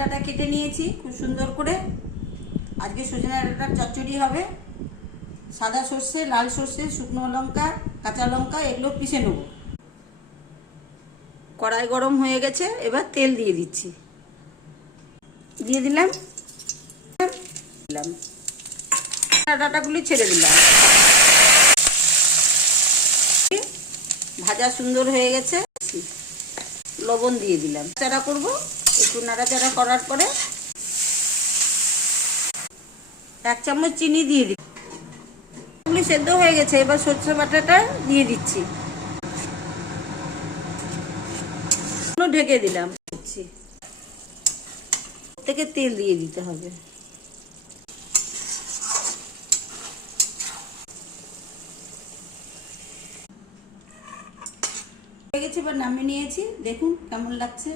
ডাঁটা কেটে নিয়েছি খুব সুন্দর করে। আজকে সজনে ডাঁটার চচ্চড়ি হবে। সাদা সর্ষে, লাল সর্ষে, শুকনো লঙ্কা, কাঁচা লঙ্কা এগুলো পিষে নেব। কড়াই গরম হয়ে গেছে, এবার তেল দিয়ে দিচ্ছি। দিয়ে দিলাম ডাঁটাগুলি ছেড়ে দিলাম। ভাজা সুন্দর হয়ে গেছে, লবণ দিয়ে দিলাম। নাড়াচাড়া করব, একটু নাড়াচাড়া করার পরে 1 চামচ চিনি দিয়ে দিই। এগুলি সেদ্ধ হয়ে গেছে, এবার সরষে বাটাটা দিয়ে দিচ্ছি। ঢেকে দিলাম। থেকে তেল দিয়ে দিতে হবে। হয়ে গেছে, এবার নামিয়ে নিয়েছি। দেখুন কেমন লাগছে।